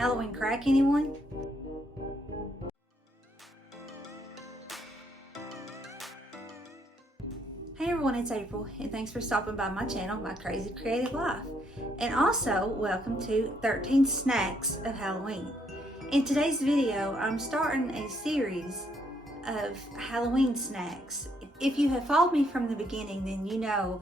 Halloween crack, anyone? Hey everyone, it's April, and thanks for stopping by my channel, My Crazy Creative Life. And also, welcome to 13 Snacks of Halloween. In today's video, I'm starting a series of Halloween snacks. If you have followed me from the beginning, then you know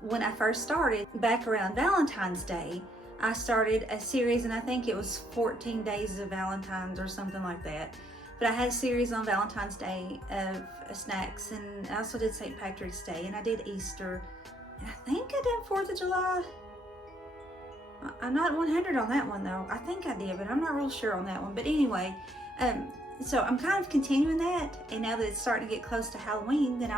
when I first started, back around Valentine's Day, I started a series, and I think it was 14 days of Valentine's or something like that. But I had a series on Valentine's Day of snacks, and I also did St. Patrick's Day, and I did Easter, and I think I did 4th of July. I'm not 100 on that one though. I think I did, but I'm not real sure on that one. But anyway, so I'm kind of continuing that, and now that it's starting to get close to Halloween, then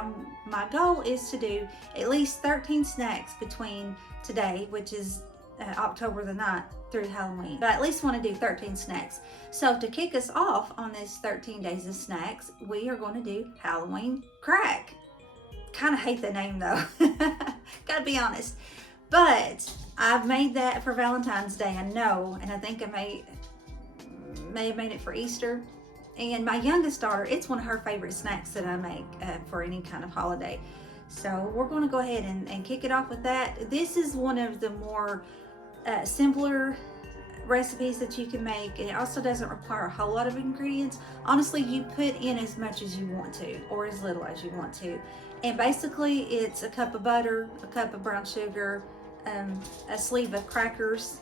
my goal is to do at least 13 snacks between today, which is October the 9th, through Halloween. But I at least want to do 13 snacks. So to kick us off on this 13 days of snacks, we are going to do Halloween crack. Kind of hate the name though. Gotta be honest. But I've made that for Valentine's Day, I know, and I think I may have made it for Easter. And my youngest daughter, it's one of her favorite snacks that I make for any kind of holiday. So we're going to go ahead and kick it off with that. This is one of the more simpler recipes that you can make, and it also doesn't require a whole lot of ingredients. Honestly, you put in as much as you want to, or as little as you want to. And basically it's a cup of butter, a cup of brown sugar, a sleeve of crackers,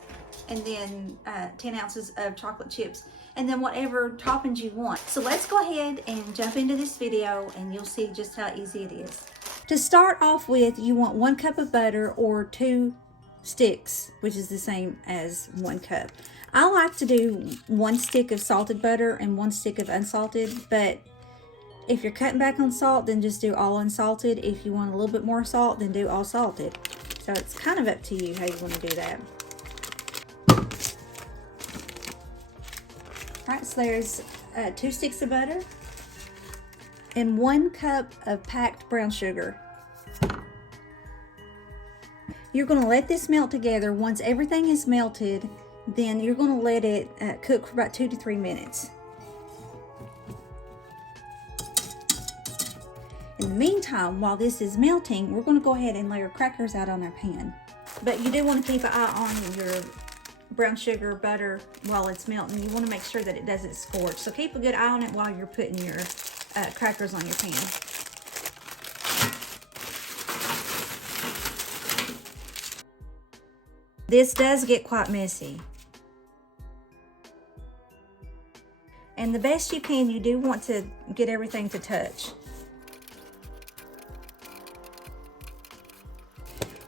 and then 10 ounces of chocolate chips, and then whatever toppings you want. So let's go ahead and jump into this video, and you'll see just how easy it is. To start off with, you want 1 cup of butter or 2 sticks, which is the same as 1 cup. I like to do 1 stick of salted butter and 1 stick of unsalted, but if you're cutting back on salt, then just do all unsalted. If you want a little bit more salt, then do all salted. So it's kind of up to you how you want to do that. Alright, so there's 2 sticks of butter and 1 cup of packed brown sugar. You're going to let this melt together. Once everything is melted, then you're going to let it cook for about 2 to 3 minutes. In the meantime, while this is melting, we're going to go ahead and layer crackers out on our pan. But you do want to keep an eye on your brown sugar, butter while it's melting. You want to make sure that it doesn't scorch. So keep a good eye on it while you're putting your crackers on your pan. This does get quite messy. And the best you can, you do want to get everything to touch.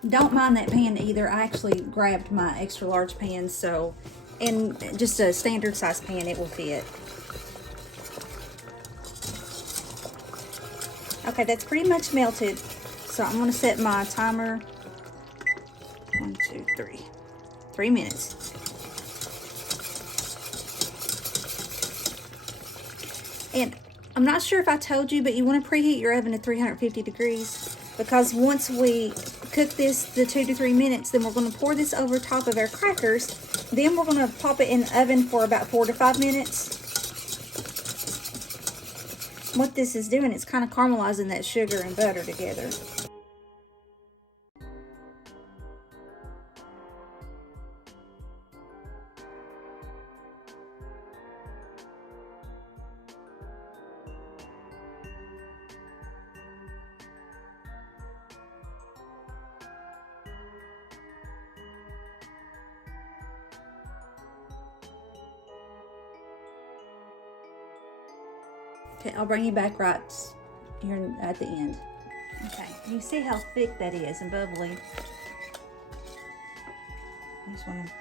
Don't mind that pan either. I actually grabbed my extra large pan, so in just a standard size pan it will fit. Okay, that's pretty much melted. So I'm going to set my timer. 1, 2, 3. 3 minutes. And I'm not sure if I told you, but you want to preheat your oven to 350 degrees, because once we cook this the 2 to 3 minutes, then we're going to pour this over top of our crackers. Then we're going to pop it in the oven for about 4 to 5 minutes. What this is doing, it's kind of caramelizing that sugar and butter together. Okay, I'll bring you back right here at the end. Okay, you see how thick that is and bubbly. I just want to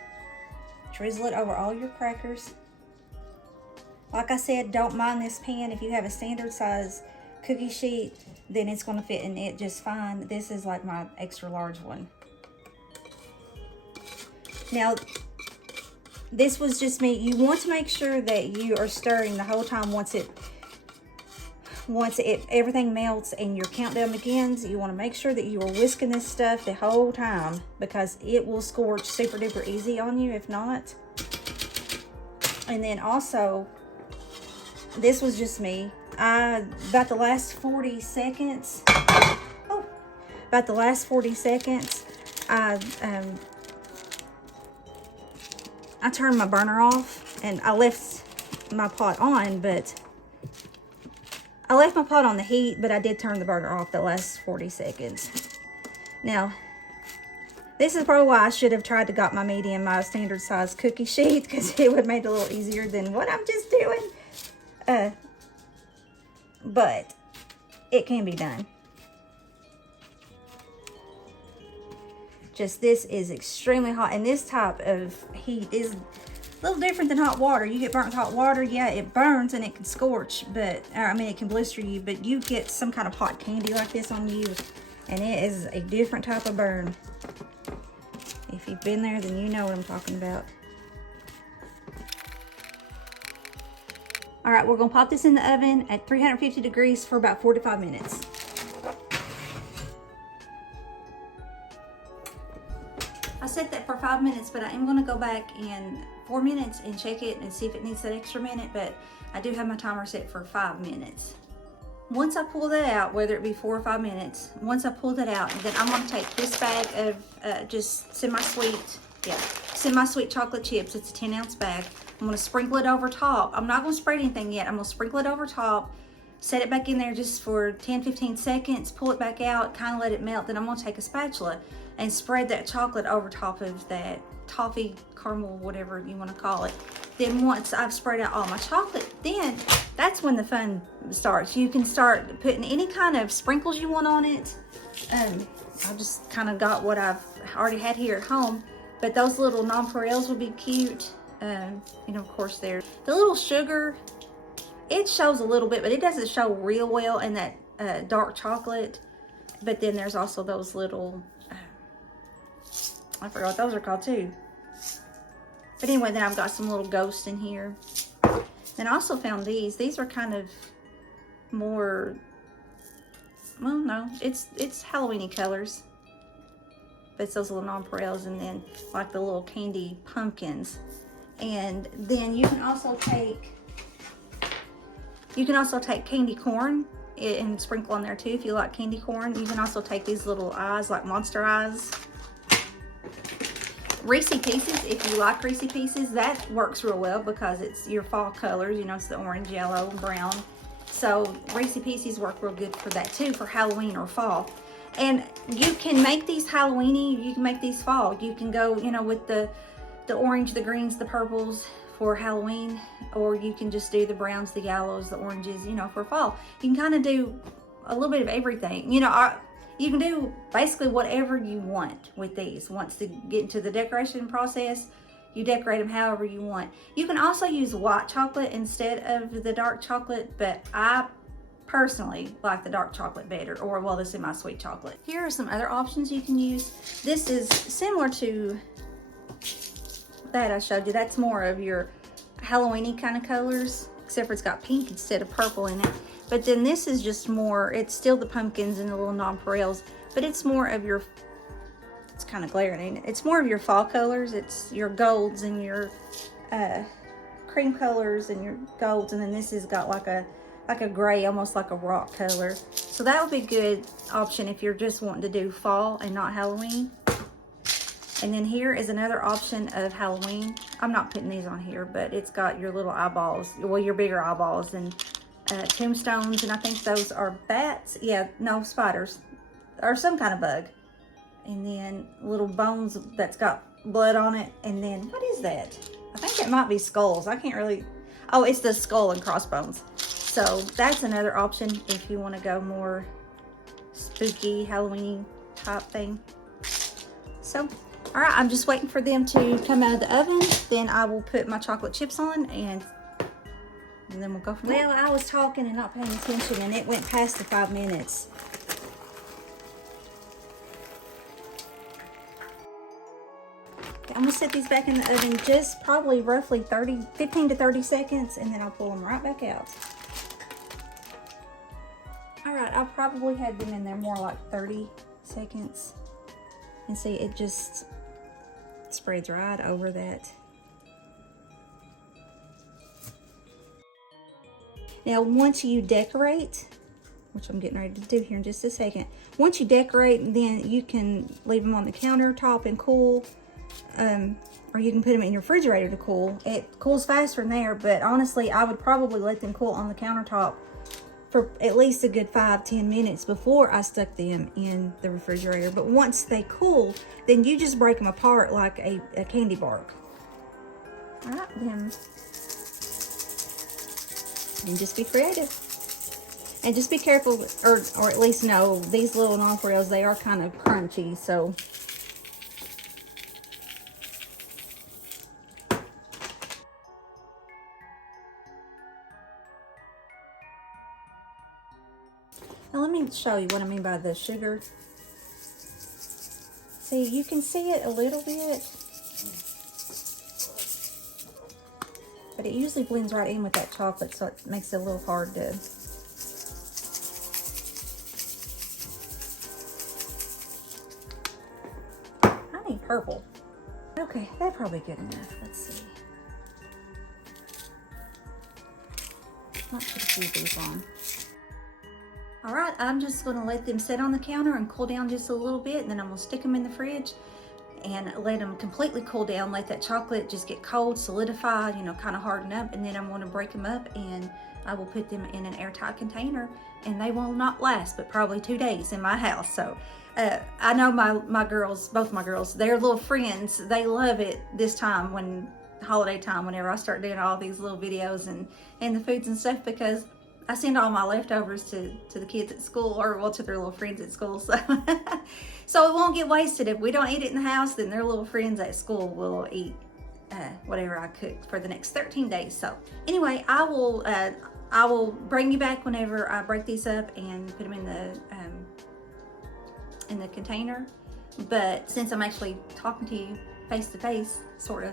drizzle it over all your crackers. Like I said, don't mind this pan. If you have a standard size cookie sheet, then it's going to fit in it just fine. This is like my extra large one. Now, this was just me. You want to make sure that you are stirring the whole time. Once everything melts and your countdown begins, you want to make sure that you are whisking this stuff the whole time, because it will scorch super duper easy on you if not. And then also, this was just me. About the last 40 seconds, I turned my burner off, and I left my pot on, but I left my pot on the heat, but I did turn the burner off the last 40 seconds. Now, this is probably why I should have tried to got my medium, my standard size cookie sheet, because it would have made it a little easier than what I'm just doing. But it can be done. Just this is extremely hot, and this type of heat is a little different than hot water. You get burnt with hot water, yeah, it burns and it can scorch, but I mean it can blister you, but you get some kind of hot candy like this on you, and it is a different type of burn. If you've been there, then you know what I'm talking about. All right, we're gonna pop this in the oven at 350 degrees for about 45 minutes. I set that for 5 minutes, but I am gonna go back in 4 minutes and check it and see if it needs that extra minute, but I do have my timer set for 5 minutes. Once I pull that out, whether it be 4 or 5 minutes, once I pull that out, then I'm gonna take this bag of just semi-sweet chocolate chips. It's a 10-ounce bag. I'm gonna sprinkle it over top. I'm not gonna spread anything yet. I'm gonna sprinkle it over top, set it back in there just for 10-15 seconds, pull it back out, kind of let it melt. Then I'm gonna take a spatula and spread that chocolate over top of that toffee, caramel, whatever you wanna call it. Then once I've spread out all my chocolate, then that's when the fun starts. You can start putting any kind of sprinkles you want on it. I just kind of got what I've already had here at home, but those little nonpareils would be cute. You know, of course, there's the little sugar. It shows a little bit, but it doesn't show real well in that dark chocolate. But then there's also those little, I forgot what those are called too. But anyway, then I've got some little ghosts in here. Then I also found these. These are kind of more, well, no, it's Halloween-y colors. But it's those little nonpareils, and then like the little candy pumpkins. And then you can also take candy corn and sprinkle on there too if you like candy corn. You can also take these little eyes, like monster eyes. Reese Pieces, if you like Reese Pieces, that works real well because it's your fall colors. You know, it's the orange, yellow, brown. So Reese Pieces work real good for that too, for Halloween or fall. And you can make these Halloween-y, you can make these fall. You can go, you know, with the orange, the greens, the purples for Halloween, or you can just do the browns, the yellows, the oranges, you know, for fall. You can kind of do a little bit of everything. You know, you can do basically whatever you want with these. Once you get into the decoration process, you decorate them however you want. You can also use white chocolate instead of the dark chocolate, but I personally like the dark chocolate better, or well, the semi-sweet chocolate. Here are some other options you can use. This is similar to that I showed you. That's more of your Halloween-y kind of colors, except for it's got pink instead of purple in it. But then this is just more, it's still the pumpkins and the little nonpareils, but it's more of your, it's kind of glaring, ain't it? It's more of your fall colors. It's your golds and your cream colors and your golds, and then this has got like a gray, almost like a rock color. So that would be a good option if you're just wanting to do fall and not Halloween. And then here is another option of Halloween. I'm not putting these on here, but it's got your little eyeballs, well, your bigger eyeballs, and tombstones, and I think those are bats. Yeah, no, spiders, or some kind of bug. And then little bones that's got blood on it. And then, what is that? I think that might be skulls. I can't really, oh, it's the skull and crossbones. So that's another option if you want to go more spooky, Halloween type thing. So, all right, I'm just waiting for them to come out of the oven. Then I will put my chocolate chips on, and then we'll go from there. Well, I was talking and not paying attention, and it went past the 5 minutes. Okay, I'm gonna set these back in the oven just probably roughly 15 to 30 seconds, and then I'll pull them right back out. All right, I'll probably had them in there more like 30 seconds. And see, it just spreads right over that Now, once you decorate, which I'm getting ready to do here in just a second, once you decorate, then you can leave them on the countertop and cool, or you can put them in your refrigerator to cool. It cools faster in there, but honestly, I would probably let them cool on the countertop for at least a good 5-10 minutes before I stuck them in the refrigerator. But once they cool, then you just break them apart like a candy bar. All right, then. And just be creative. And just be careful, or at least know, these little nonpareils, they are kind of crunchy, so. Now let me show you what I mean by the sugar. See, you can see it a little bit, but it usually blends right in with that chocolate, so it makes it a little hard to. I need purple. Okay, that's probably good enough. Let's see. Let's put a few of these on. All right, I'm just gonna let them sit on the counter and cool down just a little bit, and then I'm gonna stick them in the fridge and let them completely cool down, let that chocolate just get cold, solidify, you know, kind of harden up, and then I'm gonna break them up and I will put them in an airtight container, and they will not last but probably 2 days in my house. So I know my girls, both my girls, their little friends, they love it this time, when holiday time, whenever I start doing all these little videos and the foods and stuff, because I send all my leftovers to the kids at school, or well, to their little friends at school, so so it won't get wasted. If we don't eat it in the house, then their little friends at school will eat whatever I cook for the next 13 days. So anyway, I will bring you back whenever I break these up and put them in the container. But since I'm actually talking to you face to face, sort of,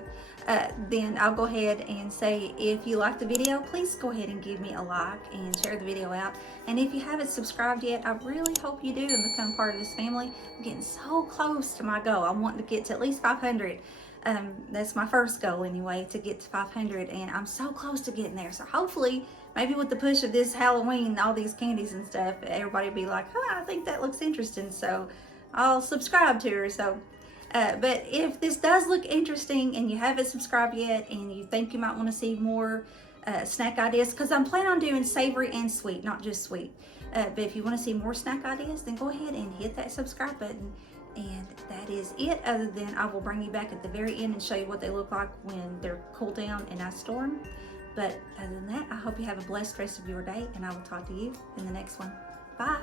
then I'll go ahead and say, if you like the video, please go ahead and give me a like and share the video out. And if you haven't subscribed yet, I really hope you do and become part of this family. I'm getting so close to my goal. I'm wanting to get to at least 500. That's my first goal anyway, to get to 500, and I'm so close to getting there. So hopefully, maybe with the push of this Halloween, all these candies and stuff, everybody will be like, oh, I think that looks interesting, so I'll subscribe to her. So but if this does look interesting and you haven't subscribed yet and you think you might want to see more snack ideas, because I'm planning on doing savory and sweet, not just sweet. But if you want to see more snack ideas, then go ahead and hit that subscribe button. And that is it, other than I will bring you back at the very end and show you what they look like when they're cooled down and I store them. But other than that, I hope you have a blessed rest of your day, and I will talk to you in the next one. Bye.